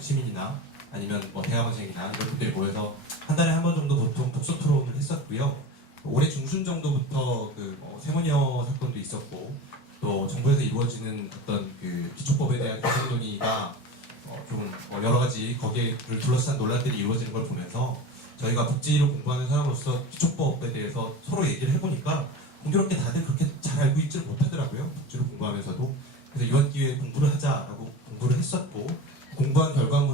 시민이나 아니면 뭐 대학원생이나 이런 분들이 모여서 한 달에 한 번 정도 보통 독서 토론을 했었고요. 올해 중순 정도부터 그 뭐 어, 세모녀 사건도 있었고 또 정부에서 이루어지는 어떤 그 기초법에 대한 개선 논의가 어, 좀 뭐 여러 가지 거기에 둘러싼 논란들이 이루어지는 걸 보면서 저희가 복지를 공부하는 사람으로서 기초법에 대해서 서로 얘기를 해보니까 공교롭게 다들 그렇게 잘 알고 있지를 못하더라고요. 복지를 공부하면서도 그래서 이번 기회에 공부를 하자라고 공부를 했어요.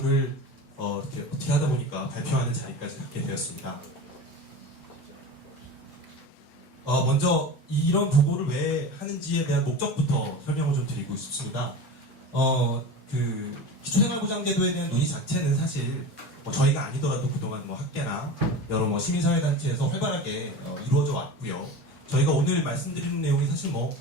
결과물을 어, 이렇게 어떻게 하다 보니까 발표하는 자리까지 갖게 되었습니다. 어, 먼저 이런 보고를 왜 하는지에 대한 목적부터 설명을 좀 드리고 싶습니다. 어, 그 기초생활보장제도에 대한 논의 자체는 사실 뭐 저희가 아니더라도 그동안 뭐 학계나 여러 뭐 시민사회단체에서 활발하게 어, 이루어져 왔고요. 저희가 오늘 말씀드리는 내용이 사실 뭐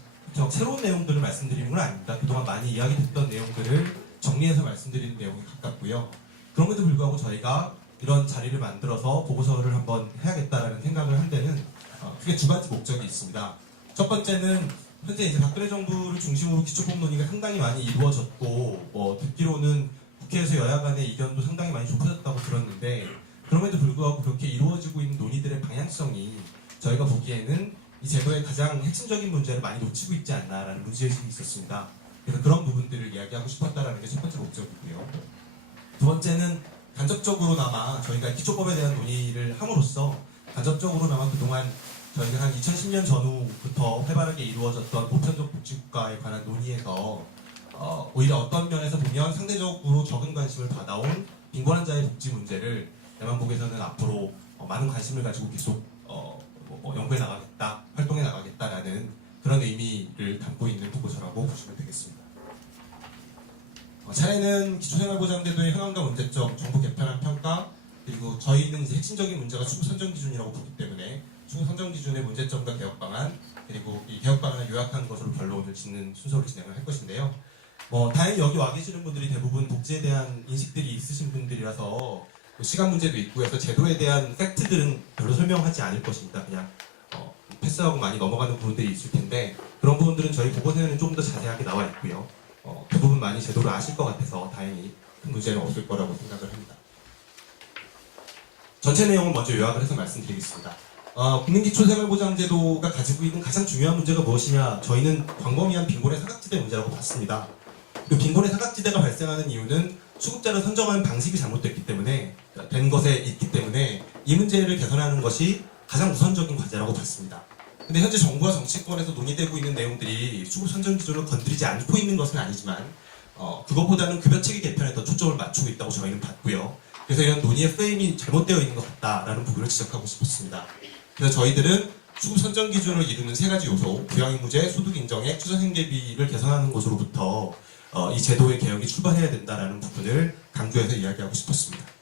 새로운 내용들을 말씀드리는 건 아닙니다. 그동안 많이 이야기됐던 내용들을 정리해서 말씀드리는 내용이 가깝고요. 그럼에도 불구하고 저희가 이런 자리를 만들어서 보고서를 한번 해야겠다라는 생각을 한 데는 어, 크게 두 가지 목적이 있습니다. 첫 번째는 현재 이제 박근혜 정부를 중심으로 기초법 논의가 상당히 많이 이루어졌고 뭐 듣기로는 국회에서 여야 간의 이견도 상당히 많이 좁혀졌다고 들었는데 그럼에도 불구하고 그렇게 이루어지고 있는 논의들의 방향성이 저희가 보기에는 이 제도의 가장 핵심적인 문제를 많이 놓치고 있지 않나라는 문제의식이 있었습니다. 그래서 그런 부분들을 이야기하고 싶었다라는 게 첫 번째 목적이고요. 두 번째는 간접적으로나마 저희가 기초법에 대한 논의를 함으로써 간접적으로나마 그동안 저희가 한 2010년 전후부터 활발하게 이루어졌던 보편적 복지국가에 관한 논의에서 어, 오히려 어떤 면에서 보면 상대적으로 적은 관심을 받아온 빈곤 환자의 복지 문제를 대만복에서는 앞으로 어, 많은 관심을 가지고 계속 어, 뭐, 뭐 연구해 나가겠다, 활동해 나가겠다라는 그런 의미를 담고 있는 보고서라고 보시면 되겠습니다. 어, 차례는 기초생활보장제도의 현황과 문제점, 정부 개편안 평가, 그리고 저희는 핵심적인 문제가 수급 선정 기준이라고 보기 때문에 수급 선정 기준의 문제점과 개혁 방안, 그리고 이 개혁 방안을 요약한 것으로 결론을 짓는 순서로 진행을 할 것인데요. 뭐 다행히 여기 와 계시는 분들이 대부분 복지에 대한 인식들이 있으신 분들이라서 뭐 시간 문제도 있고 해서 제도에 대한 팩트들은 별로 설명하지 않을 것입니다. 그냥 어, 패스하고 많이 넘어가는 부분들이 있을 텐데 그런 부분들은 저희 보고서에는 조금 더 자세하게 나와 있고요. 어, 대부분 많이 제도를 아실 것 같아서 다행히 큰 문제는 없을 거라고 생각을 합니다. 전체 내용을 먼저 요약을 해서 말씀드리겠습니다. 어, 국민기초생활보장제도가 가지고 있는 가장 중요한 문제가 무엇이냐? 저희는 광범위한 빈곤의 사각지대 문제라고 봤습니다. 그 빈곤의 사각지대가 발생하는 이유는 수급자를 선정하는 방식이 잘못됐기 때문에 된 것에 있기 때문에 이 문제를 개선하는 것이 가장 우선적인 과제라고 봤습니다. 근데 현재 정부와 정치권에서 논의되고 있는 내용들이 수급 선정 기준을 건드리지 않고 있는 것은 아니지만 어, 그것보다는 급여 체계 개편에 더 초점을 맞추고 있다고 저희는 봤고요. 그래서 이런 논의의 프레임이 잘못되어 있는 것 같다라는 부분을 지적하고 싶었습니다. 그래서 저희들은 수급 선정 기준을 이루는 세 가지 요소, 부양의무제, 소득 인정액, 추정생계비를 개선하는 것으로부터 어, 이 제도의 개혁이 출발해야 된다라는 부분을 강조해서 이야기하고 싶었습니다.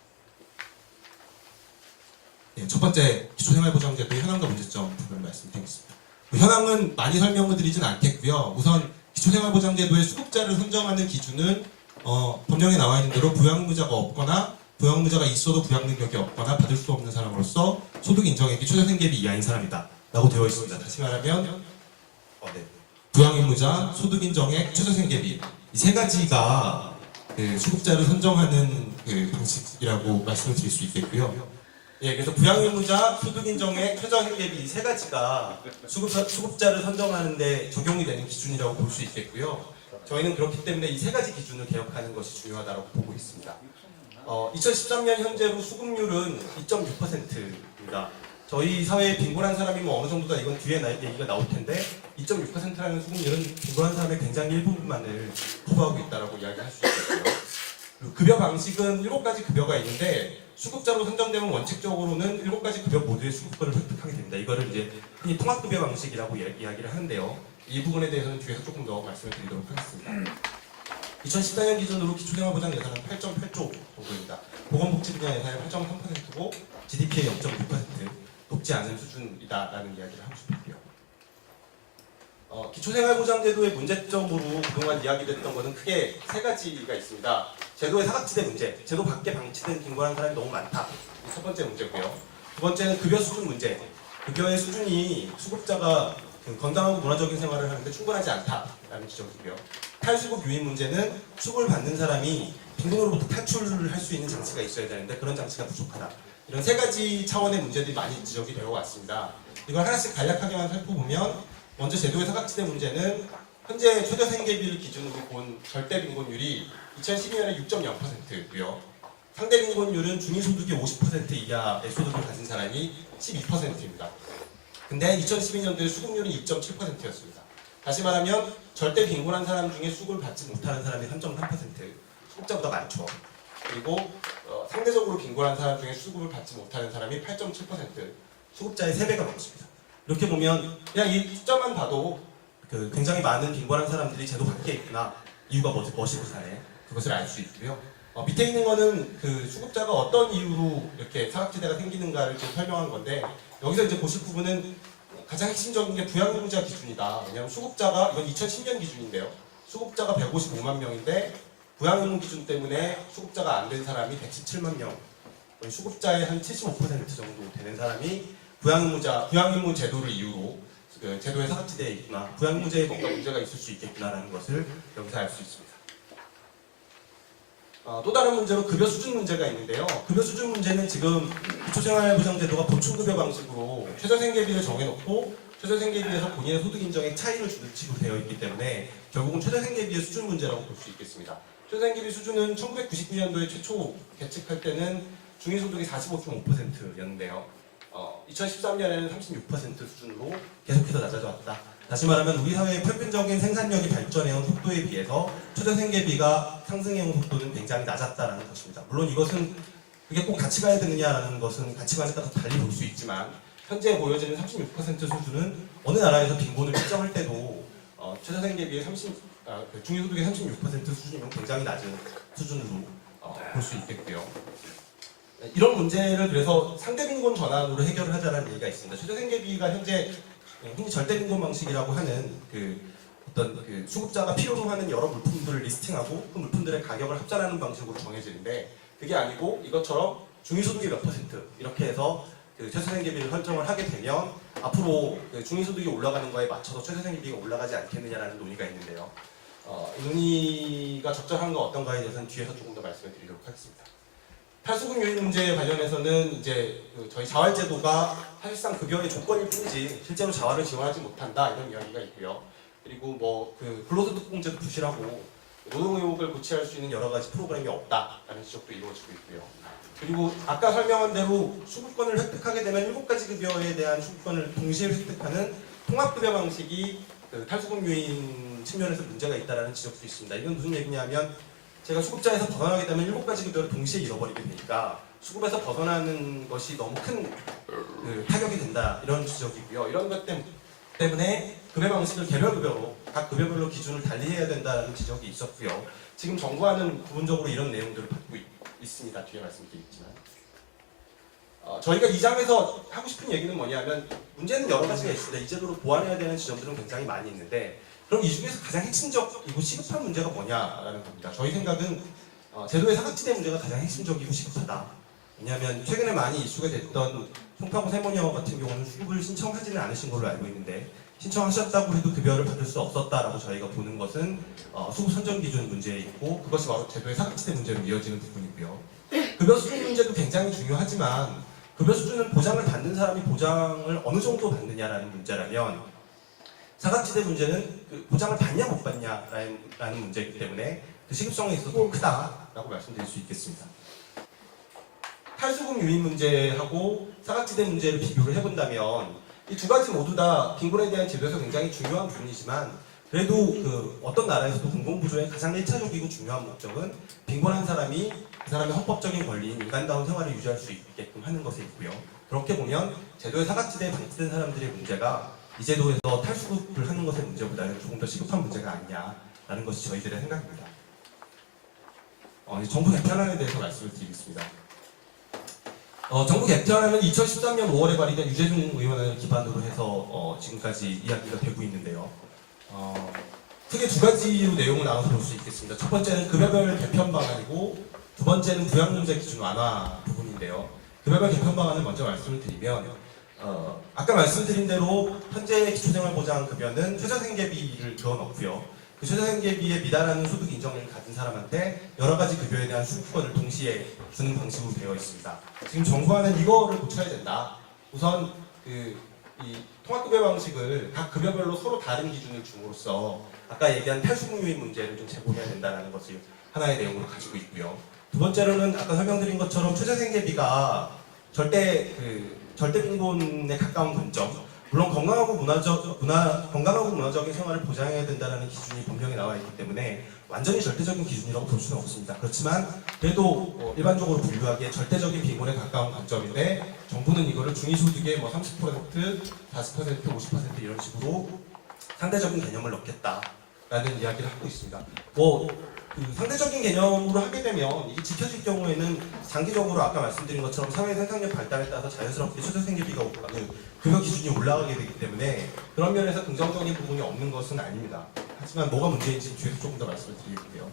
예, 첫 번째 기초생활보장제도의 현황과 문제점 부분을 말씀드리겠습니다. 그 현황은 많이 설명을 드리진 않겠고요. 우선 기초생활보장제도의 수급자를 선정하는 기준은 어, 법령에 나와 있는 대로 부양의무자가 없거나 부양의무자가 있어도 부양 능력이 없거나 받을 수 없는 사람으로서 소득 인정액이 최저 생계비 이하인 사람이다. 라고 되어 있습니다. 다시 말하면 어, 네. 부양의무자, 소득 인정액, 최저 생계비 이 세 가지가 그 수급자를 선정하는 그 방식이라고 말씀을 드릴 수 있겠고요. 예, 그래서 부양의무자, 소득인정액, 최저생계비 이세 가지가 수급자, 수급자를 선정하는데 적용이 되는 기준이라고 볼 수 있겠고요. 저희는 그렇기 때문에 이 세 가지 기준을 개혁하는 것이 중요하다고 보고 있습니다. 어, 2013년 현재로 수급률은 2.6%입니다. 저희 사회에 빈곤한 사람이 뭐 어느 정도다 이건 뒤에 나, 얘기가 나올 텐데 2.6%라는 수급률은 빈곤한 사람의 굉장히 일부분만을 커버하고 있다고 이야기할 수 있겠고요. 급여 방식은 7가지 급여가 있는데 수급자로 선정되면 원칙적으로는 7가지 급여 모두의 수급권을 획득하게 됩니다. 이거를 이제 흔히 통합급여 방식이라고 이야- 이야기를 하는데요. 이 부분에 대해서는 뒤에서 조금 더 말씀을 드리도록 하겠습니다. 2014년 기준으로 기초생활보장 예산은 8.8조 정도입니다. 보건복지 분야 예산의 8.3%고 GDP의 0.6% 높지 않은 수준이다라는 이야기를 하고 싶고요. 어, 기초생활보장제도의 문제점으로 그동안 이야기됐던 것은 크게 세 가지가 있습니다. 제도의 사각지대 문제, 제도 밖에 방치된 빈곤한 사람이 너무 많다. 이첫 번째 문제고요. 두 번째는 급여 수준 문제. 급여의 수준이 수급자가 그 건강하고 문화적인 생활을 하는데 충분하지 않다라는 지적이고요. 탈수급 유인 문제는 수급을 받는 사람이 빈곤으로부터 탈출을 할 수 있는 장치가 있어야 되는데 그런 장치가 부족하다. 이런 세 가지 차원의 문제들이 많이 지적이 되어 왔습니다. 이걸 하나씩 간략하게만 살펴보면 먼저 제도의 사각지대 문제는 현재 최저 생계비를 기준으로 본 절대 빈곤율이 2012년에 6.0%고요. 상대 빈곤율은 중위소득이 50% 이하의 소득을 가진 사람이 12%입니다. 근데 2012년도에 수급률은 2.7%였습니다. 다시 말하면 절대 빈곤한 사람 중에 수급을 받지 못하는 사람이 3.3% 수급자보다 많죠. 그리고 어, 상대적으로 빈곤한 사람 중에 수급을 받지 못하는 사람이 8.7% 수급자의 3배가 많습니다. 이렇게 보면 그냥 이 숫자만 봐도 그 굉장히 많은 빈곤한 사람들이 제도 밖에 있구나 이유가 뭐지 무엇이 부산에 그것을 알 수 있고요. 어, 밑에 있는 거는 그 수급자가 어떤 이유로 이렇게 사각지대가 생기는가를 좀 설명한 건데 여기서 이제 보실 부분은 가장 핵심적인 게 부양의무자 기준이다. 왜냐하면 수급자가 이건 2010년 기준인데요. 수급자가 155만 명인데 부양의무 기준 때문에 수급자가 안 된 사람이 117만 명. 수급자의 한 75% 정도 되는 사람이 부양의무자 부양의무 제도를 이유로 그 제도의 사각지대에 있구나. 부양의무제에 뭔가 문제가 있을 수 있겠구나라는 것을 여기서 알 수 있습니다. 어, 또 다른 문제로 급여 수준 문제가 있는데요. 급여 수준 문제는 지금 기초생활보장제도가 보충급여 방식으로 최저생계비를 정해놓고 최저생계비에서 본인의 소득 인정에 차이를 주는 식으로 되어 있기 때문에 결국은 최저생계비의 수준 문제라고 볼 수 있겠습니다. 최저생계비 수준은 1999년도에 최초 계측할 때는 중위소득이 45.5%였는데요. 어, 2013년에는 36% 수준으로 계속해서 낮아져 왔다. 다시 말하면 우리 사회의 평균적인 생산력이 발전해온 속도에 비해서 최저생계비가 상승해온 속도는 굉장히 낮았다라는 것입니다. 물론 이것은 그게 꼭 같이 가야 되느냐라는 것은 가치관에 따라서 달리 볼 수 있지만 현재 보여지는 36% 수준은 어느 나라에서 빈곤을 측정할 때도 어, 최저 생계비의 30, 아, 그 중위소득의 36% 수준이면 굉장히 낮은 수준으로 어, 볼수 있겠고요. 이런 문제를 그래서 상대빈곤 전환으로 해결을 하자는 얘기가 있습니다. 최저생계비가 현재 흔히 절대빈곤 방식이라고 하는 그 어떤 그 수급자가 필요로 하는 여러 물품들을 리스팅하고 그 물품들의 가격을 합산하는 방식으로 정해지는데 그게 아니고 이것처럼 중위소득이 몇 퍼센트 이렇게 해서 그 최저생계비를 설정을 하게 되면 앞으로 그 중위소득이 올라가는 거에 맞춰서 최저생계비가 올라가지 않겠느냐라는 논의가 있는데요. 어, 이 논의가 적절한 건 어떤가에 대해서는 뒤에서 조금 더 말씀을 드리도록 하겠습니다. 탈수금 요인 문제에 관련해서는 이제 그 저희 자활제도가 사실상 급여의 조건일 뿐이지 실제로 자활을 지원하지 못한다 이런 이야기가 있고요. 그리고 뭐 그 근로소득공제도 부실하고 노동 의혹을 고취할 수 있는 여러 가지 프로그램이 없다라는 지적도 이루어지고 있고요. 그리고 아까 설명한 대로 수급권을 획득하게 되면 일곱 가지 급여에 대한 수급권을 동시에 획득하는 통합급여 방식이 그 탈수금 요인 측면에서 문제가 있다라는 지적도 있습니다. 이건 무슨 얘기냐면 제가 수급자에서 벗어나게 되면 일곱 가지 급여를 동시에 잃어버리게 되니까 수급에서 벗어나는 것이 너무 큰 그, 타격이 된다 이런 지적이고요. 이런 것 때문- 때문에 급여 방식을 개별 급여로 각 급여별로 기준을 달리해야 된다는 지적이 있었고요. 지금 정부와는 부분적으로 이런 내용들을 받고 있, 있습니다. 뒤에 말씀드리겠지만 어, 저희가 이 장에서 하고 싶은 얘기는 뭐냐면 문제는 여러 가지가 있습니다. 이 제도를 보완해야 되는 지점들은 굉장히 많이 있는데 그럼 이 중에서 가장 핵심적이고 시급한 문제가 뭐냐라는 겁니다. 저희 생각은 어, 제도의 사각지대 문제가 가장 핵심적이고 시급하다. 왜냐하면 최근에 많이 이슈가 됐던 송파구 세모녀 같은 경우는 수급을 신청하지는 않으신 걸로 알고 있는데 신청하셨다고 해도 급여를 받을 수 없었다라고 저희가 보는 것은 어, 수급 선정 기준 문제에 있고 그것이 바로 제도의 사각지대 문제로 이어지는 부분이고요. 급여 수준 문제도 굉장히 중요하지만 급여 수준은 보장을 받는 사람이 보장을 어느 정도 받느냐라는 문제라면 사각지대 문제는 그 보장을 받냐 못 받냐라는 라는 문제이기 때문에 그 시급성에 있어서 더 크다라고 말씀드릴 수 있겠습니다. 탈수금 유인 문제하고 사각지대 문제를 비교를 해본다면 이 두 가지 모두 다 빈곤에 대한 제도에서 굉장히 중요한 부분이지만 그래도 그 어떤 나라에서도 공공부조의 가장 1차적이고 중요한 목적은 빈곤한 사람이 그 사람의 헌법적인 권리인 인간다운 생활을 유지할 수 있게끔 하는 것에 있고요. 그렇게 보면 제도의 사각지대에 방치된 사람들의 문제가 이 제도에서 탈수급을 하는 것의 문제보다는 조금 더 시급한 문제가 아니냐라는 것이 저희들의 생각입니다. 어, 정부 개편안에 대해서 말씀을 드리겠습니다. 어, 정부 개편안은 2013년 5월에 발의된 유재중 의원을 기반으로 해서 어, 지금까지 이야기가 되고 있는데요. 어, 크게 두 가지로 내용을 나눠서 볼 수 있겠습니다. 첫 번째는 급여별 개편 방안이고 두 번째는 부양문제 기준 완화 부분인데요. 급여별 개편 방안을 먼저 말씀을 드리면 어, 아까 말씀드린 대로 현재 기초생활보장급여는 최저생계비를 그어넣고요. 그 최저생계비에 미달하는 소득 인정을 가진 사람한테 여러 가지 급여에 대한 수급권을 동시에 주는 방식으로 되어 있습니다. 지금 정부와는 이거를 고쳐야 된다. 우선 그이 급여 방식을 각 급여별로 서로 다른 기준을 줌으로써 아까 얘기한 탈수공유의 문제를 좀 제고해야 된다는 것이 하나의 내용으로 가지고 있고요. 두 번째로는 아까 설명드린 것처럼 최저생계비가 절대 그 절대 빈곤에 가까운 관점. 물론 건강하고 문화적 문화 건강하고 문화적인 생활을 보장해야 된다는 기준이 분명히 나와 있기 때문에 완전히 절대적인 기준이라고 볼 수는 없습니다. 그렇지만 그래도 어, 일반적으로 분류하기에 절대적인 빈곤에 가까운 관점인데 정부는 이거를 중위소득의 뭐 30%, 40%, 50% 이런 식으로 상대적인 개념을 넣겠다라는 이야기를 하고 있습니다. 뭐 그 상대적인 개념으로 하게 되면 이게 지켜질 경우에는 장기적으로 아까 말씀드린 것처럼 사회 생산력 발달에 따라서 자연스럽게 최저 생계비가 그 급여 기준이 올라가게 되기 때문에 그런 면에서 긍정적인 부분이 없는 것은 아닙니다. 하지만 뭐가 문제인지 뒤에서 조금 더 말씀을 드릴게요.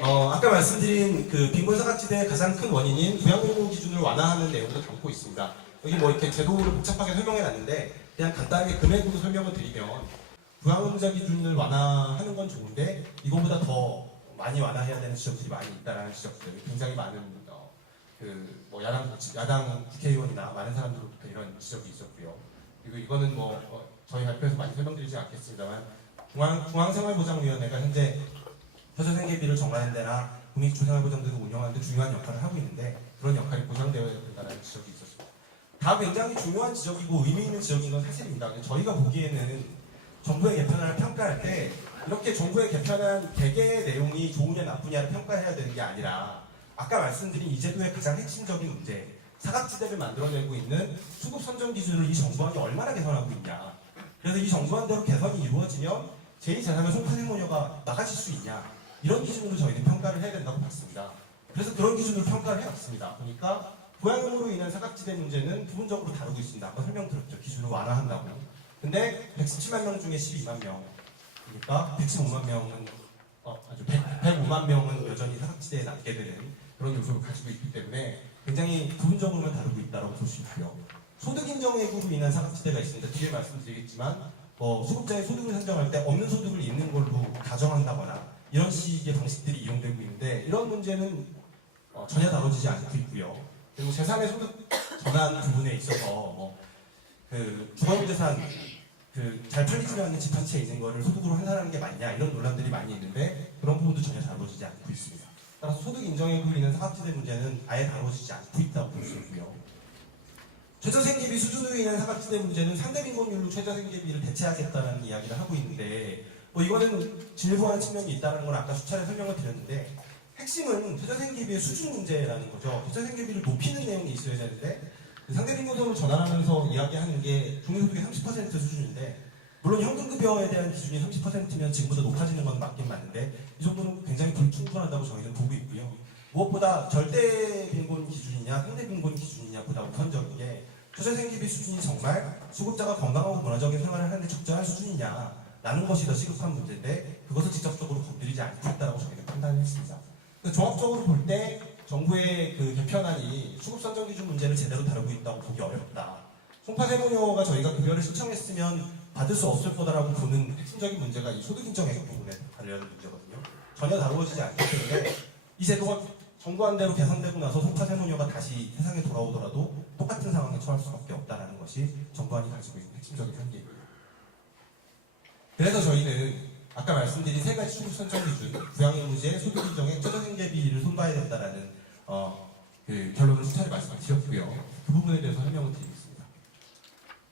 어, 아까 말씀드린 그 빈곤 사각지대의 가장 큰 원인인 부양의무 기준을 완화하는 내용도 담고 있습니다. 여기 뭐 이렇게 제도를 복잡하게 설명해 놨는데 그냥 간단하게 금액으로 설명을 드리면 부양의무자 기준을 완화하는 건 좋은데 이거보다 더 많이 완화해야 되는 지적들이 많이 있다라는 지적들 굉장히 많은 어, 그뭐 야당 야당 국회의원이나 많은 사람들로부터 이런 지적이 있었고요. 그리고 이거는 뭐 어, 저희 발표에서 많이 설명드리지 않겠습니다만 중앙 중앙생활보장위원회가 현재 최저생계비를 정하는 데나 국민기초생활보장제도 운영하는 데 중요한 역할을 하고 있는데 그런 역할이 보장되어야 된다는 지적이 있었습니다. 다 굉장히 중요한 지적이고 의미 있는 지적인 건 사실입니다. 저희가 보기에는 정부의 개편안을 평가할 때 이렇게 정부의 개편안 개개의 내용이 좋으냐 나쁘냐를 평가해야 되는 게 아니라 아까 말씀드린 이 제도의 가장 핵심적인 문제 사각지대를 만들어내고 있는 수급 선정 기준을 이 정부안이 얼마나 개선하고 있냐 그래서 이 정부안대로 개선이 이루어지면 제2제3의 송파 생모녀가 나가실 수 있냐 이런 기준으로 저희는 평가를 해야 된다고 봤습니다. 그래서 그런 기준으로 평가를 해왔습니다. 보니까 고양음으로 인한 사각지대 문제는 부분적으로 다루고 있습니다. 아까 설명드렸죠. 기준을 완화한다고. 근데 117만 명 중에 12만 명. 그러니까 115만 명은 어, 아주 100, 105만 명은 여전히 사각지대에 남게 되는 그런 요소를 가지고 있기 때문에 굉장히 부분적으로만 다루고 있다고 볼 수 있고요. 소득 인정액으로 인한 사각지대가 있습니다. 뒤에 말씀드리겠지만 뭐 수급자의 소득을 산정할 때 없는 소득을 있는 걸로 가정한다거나 이런 식의 방식들이 이용되고 있는데 이런 문제는 어, 전혀 다뤄지지 않고 있고요. 그리고 제3의 소득 전환 부분에 있어서 뭐그 주거부재산 그 잘 팔리지 않는 집 한 채 있는 거를 소득으로 환산하는 게 맞냐 이런 논란들이 많이 있는데 그런 부분도 전혀 다뤄지지 않고 있습니다. 따라서 소득 인정액으로 인한 사각지대 문제는 아예 다뤄지지 않고 있다고 볼 수 있고요. 최저생계비 수준으로 인한 사각지대 문제는 상대빈곤율로 최저생계비를 대체하겠다는 이야기를 하고 있는데 뭐 이거는 진일보하는 측면이 있다는 걸 아까 수차례 설명을 드렸는데 핵심은 최저생계비의 수준 문제라는 거죠. 최저생계비를 높이는 내용이 있어야 되는데 그 상대빈곤으로 전환하면서 이야기하는 게 중위소득의 30% 수준인데 물론 현금급여에 대한 기준이 30%면 지금보다 높아지는 건 맞긴 맞는데 이 정도는 굉장히 불충분하다고 저희는 보고 있고요. 무엇보다 절대 빈곤 기준이냐 상대 빈곤 기준이냐보다 우선적인 게 최저생계비 수준이 정말 수급자가 건강하고 문화적인 생활을 하는 데 적절한 수준이냐라는 것이 더 시급한 문제인데 그것을 직접적으로 건드리지 않고 있다고 저희는 판단을 했습니다. 그래서 종합적으로 볼때 정부의 그 개편안이 수급 선정 기준 문제를 제대로 다루고 있다고 보기 어렵다. 송파 세모녀가 저희가 급여를 신청했으면 받을 수 없을 거다라고 보는 핵심적인 문제가 이 소득 인정액 부분에 관련된 문제거든요. 전혀 다루어지지 않기 때문에 이 제도가 정부안대로 개선되고 나서 송파 세모녀가 다시 세상에 돌아오더라도 똑같은 상황에 처할 수밖에 없다는 것이 정부안이 가지고 있는 핵심적인 한계입니다. 그래서 저희는 아까 말씀드린 세 가지 수급 선정 기준, 부양의무제, 소득 인정액, 최저생계비를 손봐야 된다라는 어, 그 결론을 수차례 말씀드렸고요. 그 부분에 대해서 설명을 드리겠습니다.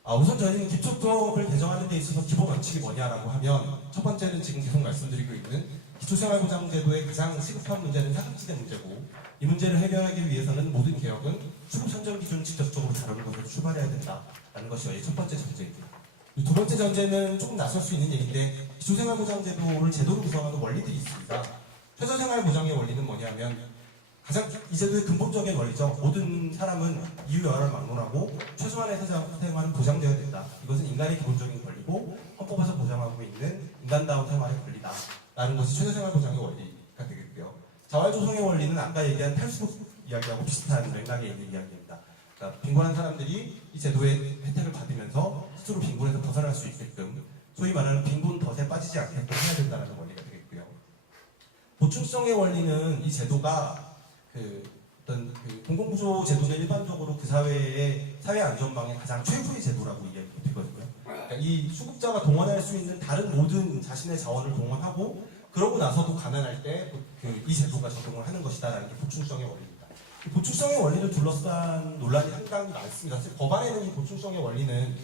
아, 우선 저희는 기초법을 개정하는 데 있어서 기본 원칙이 뭐냐라고 하면 첫 번째는 지금 계속 말씀드리고 있는 기초생활보장제도의 가장 시급한 문제는 사각지대 문제고 이 문제를 해결하기 위해서는 모든 개혁은 수급 선정 기준을 직접적으로 다루는 것으로 출발해야 된다라는 것이 저희 첫 번째 전제입니다. 이두 번째 전제는 조금 낯설 수 있는 얘기인데 기초생활보장제도를 제도로 구성하는 원리들이 있습니다. 최저생활보장의 원리는 뭐냐면 가장 이 제도의 근본적인 원리죠. 모든 사람은 이유 여하를 막론하고 최소한의 세상- 생활은 보장되어야 된다. 이것은 인간의 기본적인 권리고 헌법에서 보장하고 있는 인간다운 생활의 권리다 라는 것이 최저생활 보장의 원리가 되겠고요. 자활조성의 원리는 아까 얘기한 탈수급 이야기하고 비슷한 맥락에 있는 이야기입니다. 그러니까 빈곤한 사람들이 이 제도의 혜택을 받으면서 스스로 빈곤에서 벗어날 수 있게끔 소위 말하는 빈곤 덫에 빠지지 않게끔 해야 된다는 원리가 되겠고요. 보충성의 원리는 이 제도가 그 어떤 그 공공구조 제도는 일반적으로 그 사회의 사회 안전망의 가장 최후의 제도라고 이야기되거든요. 이 수급자가 동원할 수 있는 다른 모든 자신의 자원을 동원하고 그러고 나서도 가난할 때 이 제도가 적용을 하는 것이다라는 게 보충성의 원리입니다. 이 보충성의 원리를 둘러싼 논란이 상당히 많습니다. 사실 법안에는 이 보충성의 원리는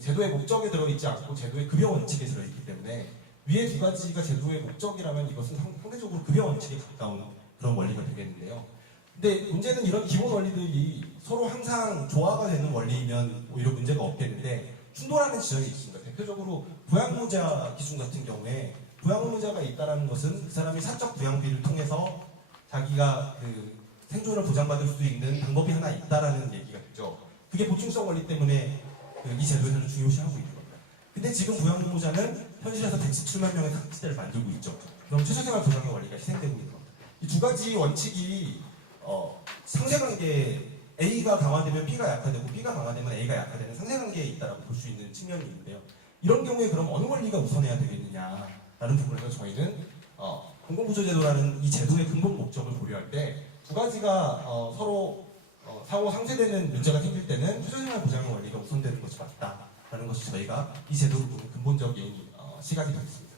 제도의 목적에 들어있지 않고 제도의 급여 원칙에 들어있기 때문에 위에 두 가지가 제도의 목적이라면 이것은 상- 상대적으로 급여 원칙에 가까운 그런 원리가 되겠는데요. 근데 문제는 이런 기본 원리들이 서로 항상 조화가 되는 원리이면 오히려 문제가 없겠는데 충돌하는 지점이 있습니다. 대표적으로 부양무자 기준 같은 경우에 부양무자가 있다는 것은 그 사람이 사적 부양비를 통해서 자기가 그 생존을 보장받을 수 있는 방법이 하나 있다라는 얘기가 되죠. 그게 보충성 원리 때문에 그이 제도에서는 중요시하고 있는 겁니다. 근데 지금 부양무자는 현실에서 117만 명의 삭지대를 만들고 있죠. 그럼 최저생활 보장의 원리가 희생되고 있는 겁니다. 이 두 가지 원칙이 어, 상세관계 A가 강화되면 B가 약화되고 B가 강화되면 A가 약화되는 상세관계에 있다라고 볼 수 있는 측면이 있는데요. 이런 경우에 그럼 어느 원리가 우선해야 되겠느냐라는 부분에서 저희는 어, 공공부조제도라는 이 제도의 근본 목적을 고려할 때 두 가지가 어, 서로 어, 상호 상쇄되는 문제가 생길 때는 최저생활 보장의 원리가 우선되는 것이 맞다라는 것이 저희가 이 제도를 보는 근본적인 어, 시각이 되겠습니다.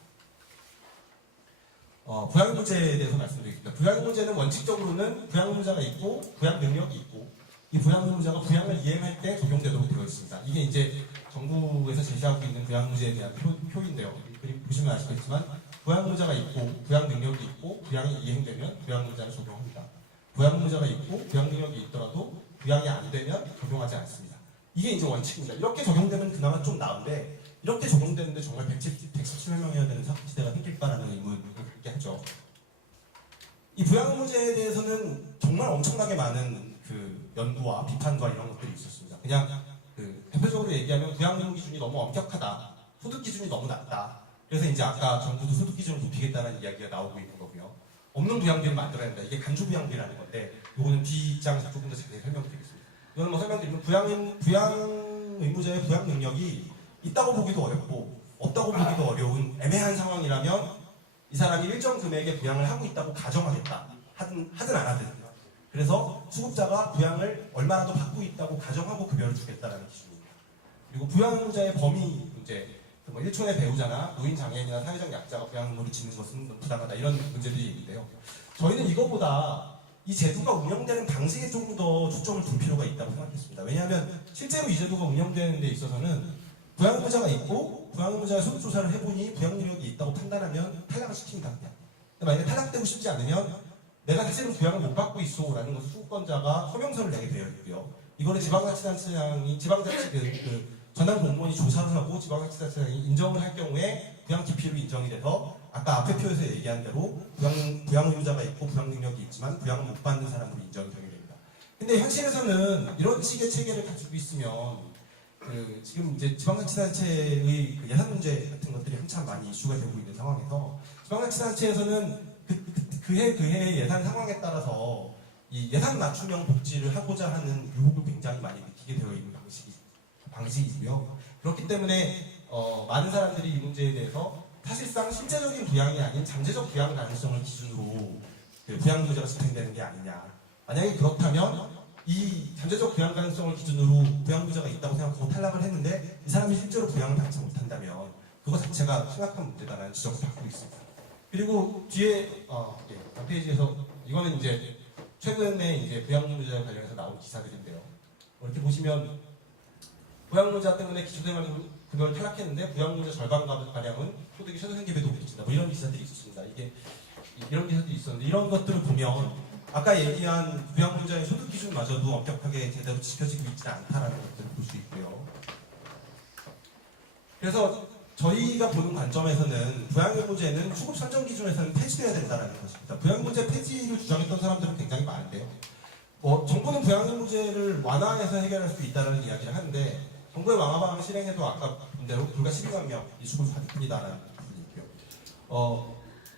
어, 부양 문제에 대해서 말씀드리겠습니다. 부양 문제는 원칙적으로는 부양 문자가 있고 부양 능력이 있고 이 부양문자가 부양을 이행할 때 적용되도록 되어 있습니다. 이게 이제 정부에서 제시하고 있는 부양 문제에 대한 표, 표인데요. 이 그림 보시면 아시겠지만 부양문자가 있고 부양 능력이 있고 부양이 이행되면 부양 문자를 적용합니다. 부양문자가 있고 부양 능력이 있더라도 부양이 안 되면 적용하지 않습니다. 이게 이제 원칙입니다. 이렇게 적용되면 그나마 좀 나은데 이렇게 적용되는데 정말 110, 117명이어야 되는 사업시대가 생길까라는 의문 하죠. 이 부양 문제에 대해서는 정말 엄청나게 많은 그 연구와 비판과 이런 것들이 있었습니다. 그냥 그 대표적으로 얘기하면 부양능 기준이 너무 엄격하다, 소득 기준이 너무 낮다. 그래서 이제 아까 정부도 소득 기준을 높이겠다는 이야기가 나오고 있는 거고요. 없는 부양비를 만들어야 된다. 이게 간주 부양비라는 건데, 이거는 B장에서 조금 더 자세히 설명드리겠습니다. 이거는 뭐 설명드리면 부양 부양 의무자의 부양 능력이 있다고 보기도 어렵고 없다고 보기도 어려운 애매한 상황이라면 이 사람이 일정 금액의 부양을 하고 있다고 가정하겠다. 하든, 하든 안 하든. 그래서 수급자가 부양을 얼마나 더 받고 있다고 가정하고 급여를 주겠다라는 기준입니다. 그리고 부양자의 범위 문제, 그뭐 일촌의 배우자나 노인 장애인이나 사회적 약자가 부양료를 지는 것은 좀 부당하다 이런 문제들이 있는데요. 저희는 이거보다 이 제도가 운영되는 방식에 조금 더 초점을 둘 필요가 있다고 생각했습니다. 왜냐하면 실제로 이 제도가 운영되는 데 있어서는 부양의무자가 있고 부양의무자의 소득 조사를 해보니 부양 능력이 있다고 판단하면 탈락을 시킵니다. 만약에 탈락되고 싶지 않으면 내가 사실은 부양을 못 받고 있어라는 것을 수급권자가 서명서를 내게 되어 있고요. 이거를 지방자치단체장이 지방자치 그, 그 전담 공무원이 조사를 하고 지방자치단체장이 인정을 할 경우에 부양 기피로 인정이 돼서 아까 앞에 표에서 얘기한 대로 부양 부양 의무자가 있고 부양 능력이 있지만 부양을 못 받는 사람으로 인정이 되게 됩니다. 근데 현실에서는 이런 식의 체계를 가지고 있으면 그 지금 이제 지방자치단체의 그 예산 문제 같은 것들이 한참 많이 이슈가 되고 있는 상황에서 지방자치단체에서는 그, 그, 그해 그해 예산 상황에 따라서 이 예산 맞춤형 복지를 하고자 하는 유혹을 굉장히 많이 느끼게 되어 있는 방식이 방식이고요. 그렇기 때문에 어, 많은 사람들이 이 문제에 대해서 사실상 실제적인 부양이 아닌 잠재적 부양 가능성을 기준으로 그 부양 문제가 집행되는 게 아니냐. 만약에 그렇다면 이 잠재적 부양 가능성을 기준으로 부양 부자가 있다고 생각하고 탈락을 했는데 이 사람이 실제로 부양을 받지 못한다면 그거 자체가 심각한 문제다라는 지적을 받고 있습니다. 그리고 뒤에 어, 예, 다음 페이지에서 이거는 이제 최근에 이제 부양문자 관련해서 나온 기사들인데요. 뭐 이렇게 보시면 부양문자 때문에 기초생활급여를 탈락했는데 부양문자 절반 가량은 소득이 최저생계비도 못 미친다. 뭐 이런 기사들이 있었습니다. 이게 이런 기사들이 있었는데 이런 것들을 보면 아까 얘기한 부양문자의 소득 기준마저도 엄격하게 제대로 지켜지고 있지 않다라는 것들을 볼 수 있고요. 그래서 저희가 보는 관점에서는 부양의무제는 수급 선정 기준에서는 폐지돼야 된다는 것입니다. 부양의무제 폐지를 주장했던 사람들은 굉장히 많은데요. 어, 정부는 부양의무제를 완화해서 해결할 수 있다는 이야기를 하는데 정부의 완화방을 실행해도 아까 본 대로 불과 12만 명이 수급을 받을 뿐이다라는 부분이고요. 어,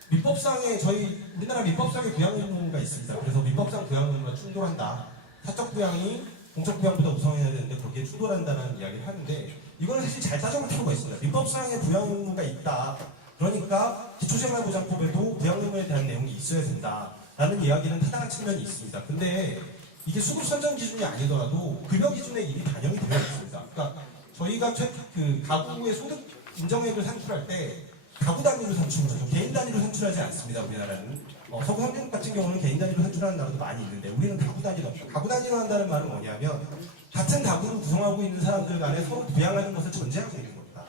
민법상에 저희 우리나라 민법상에 부양 의무가 있습니다. 그래서 민법상 부양 의무가 충돌한다. 사적 부양이 공적 부양보다 우선해야 되는데 거기에 충돌한다는 이야기를 하는데 이거는 사실 잘 따져볼 필요가 있습니다. 민법상에 부양 의무가 있다. 그러니까 기초생활보장법에도 부양 의무에 대한 내용이 있어야 된다 라는 이야기는 타당한 측면이 있습니다. 근데 이게 수급 선정 기준이 아니더라도 급여 기준에 이미 반영이 되어 있습니다. 그러니까 저희가 최, 그 가구의 소득 인정액을 산출할 때 가구 단위로 산출을 하죠. 개인 단위로 산출하지 않습니다. 우리나라는 어, 서구 선진국 같은 경우는 개인 단위로 산출하는 나라도 많이 있는데 우리는 가구 단위로 합니다. 가구 단위로 한다는 말은 뭐냐면 같은 가구를 구성하고 있는 사람들 간에 서로 부양하는 것을 전제하고 있는 겁니다.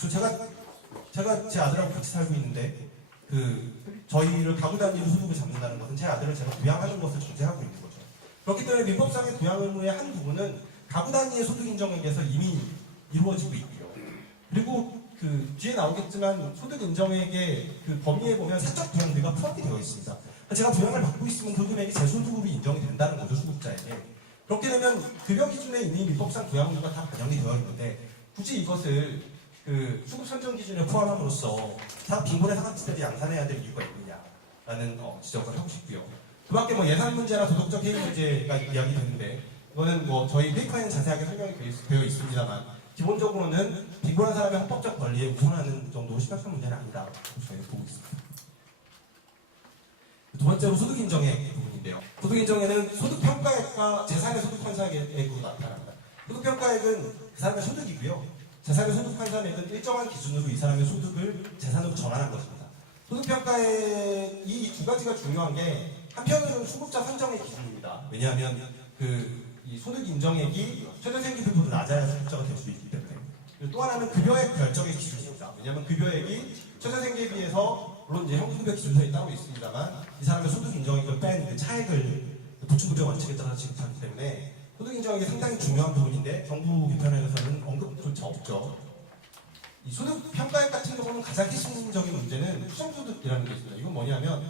저 제가 제가 제 아들하고 같이 살고 있는데 그 저희를 가구 단위로 소득을 잡는다는 것은 제 아들을 제가 부양하는 것을 전제하고 있는 거죠. 그렇기 때문에 민법상의 부양 의무의 한 부분은 가구 단위의 소득 인정액에서 이미 이루어지고 있고요. 그리고 그 뒤에 나오겠지만 소득 인정액의 그 범위에 보면 사적 부양비가 포함이 되어 있습니다. 제가 부양을 받고 있으면 그 금액이 제 소득으로 인정이 된다는 거죠 수급자에게. 그렇게 되면 급여 기준에 이미 민법상 부양비가 다 반영이 되어 있는데 굳이 이것을 그 수급 선정 기준에 포함함으로써 다 빈곤의 상한치들이 양산해야 될 이유가 있느냐라는 어, 지적을 하고 싶고요. 그밖에 뭐 예산 문제나 도덕적 해임 문제가 이야기되는데 이거는 뭐 저희 페이퍼에는 자세하게 설명이 되어 있습니다만 기본적으로는 빈곤한 사람의 헌법적 권리에 우선하는 정도로 심각한 문제는 아니다. 저희는 보고 있습니다. 두 번째로 소득 인정액 부분인데요. 소득 인정액은 소득 평가액과 재산의 소득 환산액으로 나타납니다. 소득 평가액은 그 사람의 소득이고요. 재산의 소득 환산액은 일정한 기준으로 이 사람의 소득을 재산으로 전환한 것입니다. 소득 평가액 이 두 가지가 중요한 게 한편으로는 수급자 선정의 기준입니다. 왜냐하면 그 이 소득 인정액이 최저생계비보다 낮아야 수급자가 될 수 있기 때문에 또 하나는 급여액 결정의 기준입니다. 왜냐하면 급여액이 최저생계비에서 물론 이제 형수급여 기준서에 따로 있습니다만 이 사람의 소득 인정액을 뺀 그 차액을 보충급여 원칙에 따라 지급하기 때문에 소득 인정액이 상당히 중요한 부분인데 정부 개편에서는 언급조차 없죠. 이 소득 평가액 같은 경우는 가장 핵심적인 문제는 추정소득이라는 게 있습니다. 이건 뭐냐면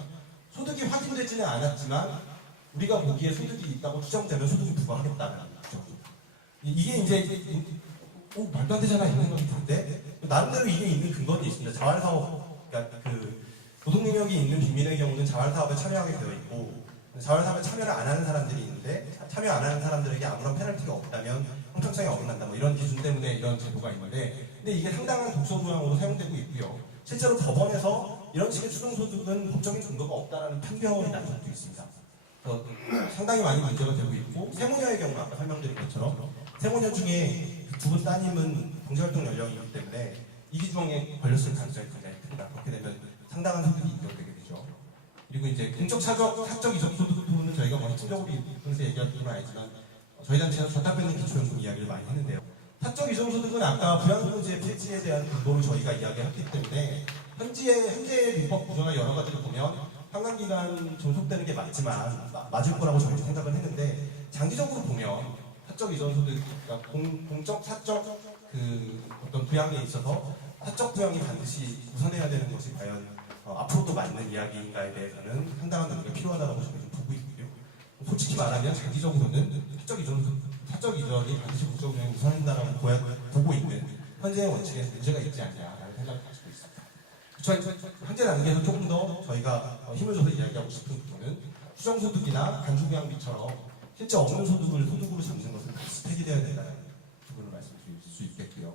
소득이 확인되지는 않았지만 우리가 보기에 소득이 있다고 추정되면 소득이 부과하겠다는 거죠. 이- 이게 이제 이- 어, 말도 안 되잖아 이런 생각이 드는데 나름대로 이게 있는 근거는 있습니다. 자활사업 그러니까 그 노동 능력이 있는 빈민의 경우는 자활사업에 참여하게 되어 있고 자활사업에 참여를 안 하는 사람들이 있는데 참여 안 하는 사람들에게 아무런 페널티가 없다면 형평성이 어긋난다 뭐 이런 기준 때문에 이런 제도가 있는데 근데 이게 상당한 독소부양으로 사용되고 있고요. 실제로 법원에서 이런 식의 추정소득은 법적인 근거가 없다라는 판결이 난 적도 있습니다. 어, 상당히 많이 문제가 되고 있고 세모녀의 경우 아까 설명드린 것처럼 세모녀 중에 두 분 따님은 경제활동 연령이기 때문에 이기주형에 걸렸을 가능성이 굉장히 큽니다. 그렇게 되면 상당한 소득이 인정되게 되죠. 그리고 이제 공적 사적 사적 이적 소득 부분은 저희가 뭐 핵심적으로 이분에서 얘기할 부분은 아니지만 어, 저희 단체에서 뺏는 기초연금 이야기를 많이 했는데요. 사적 이적 소득은 아까 부양소득제 폐지에 대한 근거를 저희가 이야기했기 때문에 현재의 민법 구조나 여러 가지를 보면 상당 기간 존속되는 게 맞지만 마- 맞을 거라고 저희 생각을 했는데 장기적으로 보면 사적 이전 소득 그러니까 공, 공적 사적 그 어떤 부양에 있어서 사적 부양이 반드시 우선해야 되는 것이 과연 어, 앞으로도 맞는 이야기인가에 대해서는 상당한 논의가 필요하다고 저는 좀 보고 있고요. 솔직히 말하면 장기적으로는 사적 이전 사적 이전이 반드시 국적 부양이 우선한다라고 보고 있는 현재의 원칙에 문제가 있지 않냐라는 생각을 가지고 있습니다. 저희 현재 단계에서 조금 더 저희가 어, 힘을 줘서 이야기하고 싶은 부분은 수정소득이나 간주부양비처럼 실제 없는 소득을 소득으로 잡는 것은 스펙이 되어야 된다는 부분을 말씀드릴 수 있겠고요.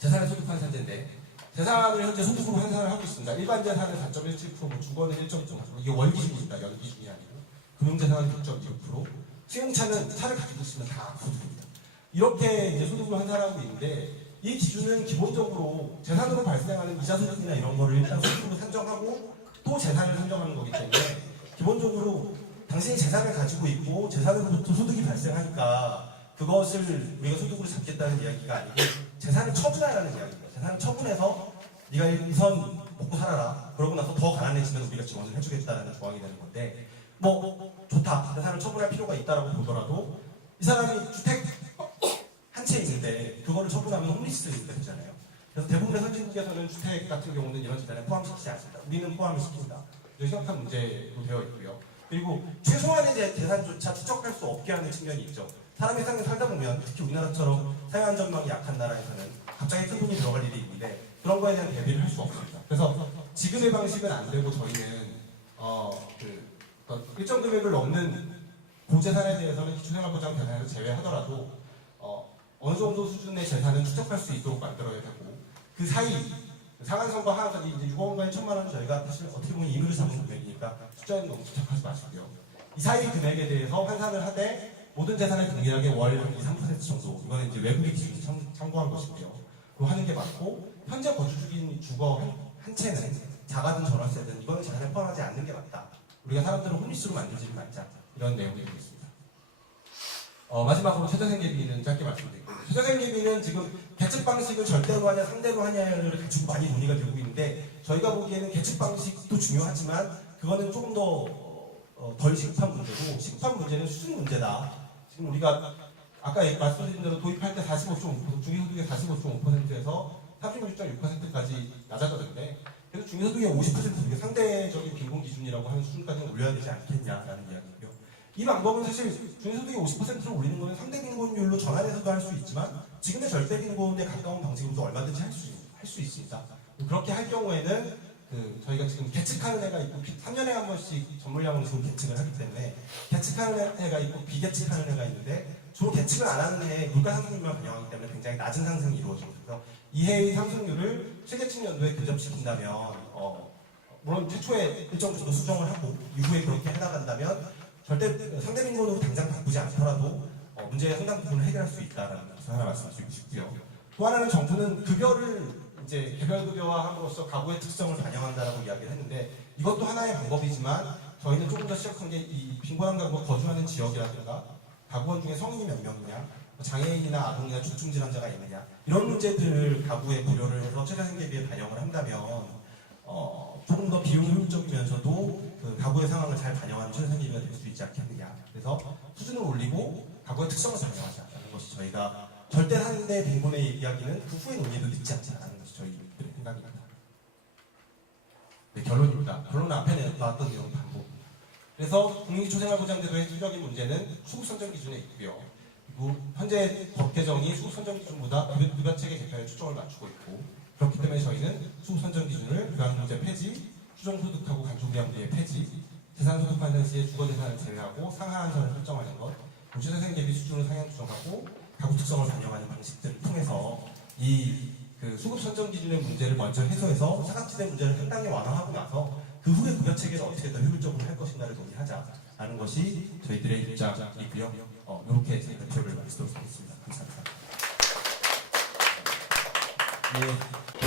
재산의 소득 환산제인데 재산을 현재 소득으로 환산을 하고 있습니다. 일반 재산은 4.17%, 뭐 주거는 1.5%, 이게 월 기준입니다. 연 기준이 아니고 금융재산은 6.25%, 승용차는 차를 가지고 있으면 다 소득입니다. 이렇게 이제 소득을 환산하고 있는데 이 기준은 기본적으로 재산으로 발생하는 이자 소득이나 이런 거를 일단 소득으로 산정하고 또 재산을 산정하는 거기 때문에 기본적으로 당신이 재산을 가지고 있고 재산으로부터 소득이 발생하니까 그것을 우리가 소득으로 잡겠다는 이야기가 아니고 재산을 처분하라는 이야기입니다. 재산을 처분해서 네가 우선 먹고 살아라. 그러고 나서 더 가난해지면 우리가 지원을 해주겠다는 조항이 되는 건데 뭐 좋다. 재산을 처분할 필요가 있다라고 보더라도 이 사람이 주택 한 채 있는데 그거를 처분하면 홈리스가 되잖아요. 그래서 선진국에서는 주택 같은 경우는 이런 재단에 포함시키지 않습니다. 우리는 포함을. 이게 심각한 문제로 되어 있고요. 그리고 최소한의 재- 재산조차 추적할 수 없게 하는 측면이 있죠. 사람이 세상에 살다 보면 특히 우리나라처럼 사회 안전망이 약한 나라에서는 갑자기 큰 돈이 들어갈 일이 있는데 그런 거에 대한 대비를 할 수 없습니다. 그래서 지금의 방식은 안 되고 저희는 어, 그 일정 금액을 넘는 고재산에 대해서는 기초생활보장 대상에서 제외하더라도 어, 어느 정도 수준의 재산은 추적할 수 있도록 만들어야 되고 그 사이 상한선과 하한선이 이제 6억 원과 1천만 원은 저희가 사실 어떻게 보면 임의로 잡은 금액이니까 숫자는 너무 집착하지 마시고요. 이 사이 금액에 대해서 환산을 하되 모든 재산의 동일하게 월 2, 3% 정도 이거는 이제 외국의 기준을 참, 참고한 것이고요. 그거 하는 게 맞고 현재 거주 중인 주거 한, 한 채는 자가든 전월세든 이거는 재산에 포함하지 않는 게 맞다. 우리가 사람들을 홈리스로 만들지 말자 이런 내용이 되겠습니다. 어, 마지막으로 최저생계비는 짧게 말씀드릴게요. 최저생계비는 지금 계측 방식을 절대로 하냐 상대로 하냐를 가지고 많이 논의가 되고 있는데 저희가 보기에는 계측 방식도 중요하지만 그거는 조금 더 어, 덜 시급한 문제고 시급한 문제는 수준 문제다. 지금 우리가 아까 말씀드린 대로 도입할 때 45.5% 중위소득의 45.5%에서 36.6%까지 낮아졌는데 그래서 중위소득의 50% 이게 상대적인 빈곤 기준이라고 하는 수준까지는 올려야 되지 않겠냐라는 이야기고요. 이 방법은 사실 중위소득의 50%를 올리는 것은 상대 빈곤율로 전환해서도 할 수 있지만 지금의 절대 빈곤에 가까운 방식으로도 얼마든지 할 수 할 수 있습니다. 그렇게 할 경우에는 그 저희가 지금 계측하는 애가 있고 3년에 한 번씩 전물량으로 지금 계측을 하기 때문에 계측하는 애가 있고 비계측하는 애가 있는데 주로 계측을 안 하는 해 물가 상승률만 반영하기 때문에 굉장히 낮은 상승이 이루어집니다. 이 해의 상승률을 최계측 연도에 교접시킨다면 어, 물론 최초에 일정 정도 수정을 하고 이후에 그렇게 해나간다면 절대 상대 빈곤으로 당장 바꾸지 않더라도 어, 문제의 상당 부분을 해결할 수 있다라는 것을 하나 말씀드리고 싶고요. 또 하나는 정부는 급여를 이제 개별 급여화 함으로써 가구의 특성을 반영한다라고 이야기를 했는데 이것도 하나의 방법이지만 저희는 조금 더 시작한 게 이 빈곤한 가구가 거주하는 지역이라든가 가구원 중에 성인이 몇 명이냐 뭐 장애인이나 아동이나 중증 질환자가 있느냐 이런 문제들을 가구에 고려를 해서 최저 생계비에 반영을 한다면 어, 조금 더 비용 효율적이면서도 그 가구의 상황을 잘 반영하는 최저생계비가 될 수 있지 않겠느냐 그래서 수준을 올리고 가구의 특성을 반영하자라는 것이 저희가 절대 상대 빈곤의 이야기는 그 후에 논의도 늦지 않다라는 것이 저희들의 생각입니다. 네, 결론입니다. 결론 앞에 나왔던 내용 반복. 그래서 국민기초생활보장제도의 핵심적인 문제는 수급 선정 기준에 있고요. 그리고 현재 법 개정이 수급 선정 기준보다 급여, 급여 체계 개편에 초점을 맞추고 있고 그렇기 때문에 저희는 수급 선정 기준을 불안문제 폐지, 추정소득하고 간주부양비의 폐지, 재산소득 환산 시에 주거재산을 제외하고 상하한선을 설정하는 것, 최저생계비 수준을 상향 조정하고 가구 특성을 반영하는 방식들을 통해서 이 그 수급 선정 기준의 문제를 먼저 해소해서 사각지대 문제를 상당히 완화하고 나서 그 후에 급여 체계를 어떻게 더 효율적으로 할 것인가를 논의하자라는 것이 저희들의 입장이고요. 어, 이렇게 제 발표를 마치도록 하겠습니다. 감사합니다. 예.